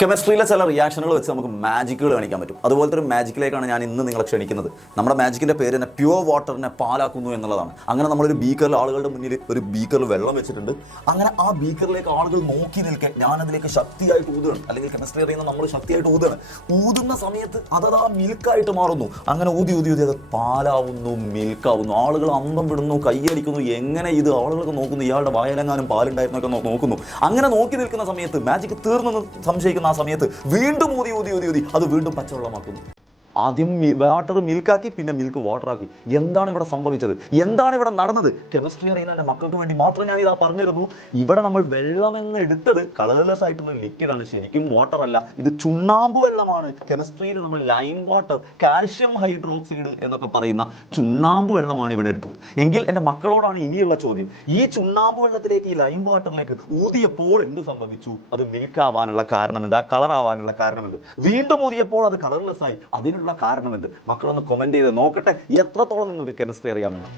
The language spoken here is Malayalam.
കെമിസ്ട്രിയിലെ ചില റിയാക്ഷനുകൾ വെച്ച് നമുക്ക് മാജിക്കുകൾ കാണിക്കാൻ പറ്റും. അതുപോലത്തെ ഒരു മാജിക്കിലേക്കാണ് ഞാൻ ഇന്ന് നിങ്ങളെ ക്ഷണിക്കുന്നത്. നമ്മുടെ മാജിക്കിൻ്റെ പേര് തന്നെ പ്യുവർ വാട്ടറിനെ പാലാക്കുന്നു എന്നുള്ളതാണ്. അങ്ങനെ നമ്മളൊരു ബീക്കറിൽ ആളുകളുടെ മുന്നിൽ ഒരു ബീക്കറിൽ വെള്ളം വെച്ചിട്ടുണ്ട്. അങ്ങനെ ആ ബീക്കറിലേക്ക് ആളുകൾ നോക്കി നിൽക്കാൻ ഞാനതിലേക്ക് ശക്തിയായിട്ട് ഊതുകയാണ്. അല്ലെങ്കിൽ കെമിസ്ട്രി അറിയുന്ന നമ്മൾ ശക്തിയായിട്ട് ഊതുകയാണ്. ഊതുന്ന സമയത്ത് അതത് ആ മിൽക്കായിട്ട് മാറുന്നു. അങ്ങനെ ഊതി ഊതി ഊതി അത് പാലാവുന്നു, മിൽക്കാവുന്നു. ആളുകൾ അന്തം വിടുന്നു, കയ്യടിക്കുന്നു. എങ്ങനെ ഇത് ആളുകളൊക്കെ നോക്കുന്നു, ഇയാളുടെ വായലെങ്ങാനും പാലുണ്ടായിരുന്നൊക്കെ നോക്കുന്നു. അങ്ങനെ നോക്കി നിൽക്കുന്ന സമയത്ത് മാജിക്ക് തീർന്നെന്ന് സംശയിക്കുന്ന ആ സമയത്ത് വീണ്ടും ഊതി ഊതി ഊതി ഊതി അത് വീണ്ടും പച്ചവെള്ളമാക്കുന്നു. ആദ്യം വാട്ടർ മിൽക്കാക്കി, പിന്നെ മിൽക്ക് വാട്ടറാക്കി. എന്താണ് ഇവിടെ സംഭവിച്ചത്? എന്താണ് ഇവിടെ നടന്നത്? കെമിസ്ട്രി അറിയുന്ന എൻ്റെ മക്കൾക്ക് വേണ്ടി മാത്രം ഞാൻ ഇതാ പറഞ്ഞിരുന്നു. ഇവിടെ നമ്മൾ വെള്ളമെന്ന് എടുത്തത് കളർലെസ് ആയിട്ടുള്ള ലിക്വിഡാണ്, ശരിക്കും വാട്ടർ അല്ല. ഇത് ചുണ്ണാമ്പ് വെള്ളമാണ്. കെമിസ്ട്രിയിൽ നമ്മൾ ലൈം വാട്ടർ, കാൽഷ്യം ഹൈഡ്രോക്സൈഡ് എന്നൊക്കെ പറയുന്ന ചുണ്ണാമ്പ് വെള്ളമാണ് ഇവിടെ എടുത്തത്. എങ്കിൽ എൻ്റെ മക്കളോടാണ് ഇനിയുള്ള ചോദ്യം. ഈ ചുണ്ണാമ്പ് വെള്ളത്തിലേക്ക്, ഈ ലൈം വാട്ടറിലേക്ക് ഊതിയപ്പോൾ എന്ത് സംഭവിച്ചു? അത് മിൽക്കാവാനുള്ള കാരണമെന്ത്? ആ കളറാവാനുള്ള കാരണമെന്ത്? വീണ്ടും ഊതിയപ്പോൾ അത് കളർലെസ് ആയി. അതിനുള്ള കാരണമെന്ത്? മക്കളൊന്ന് കമന്റ് ചെയ്ത് നോക്കട്ടെ എത്രത്തോളം നിങ്ങൾക്ക് കെമിസ്ട്രി അറിയാമെന്ന്.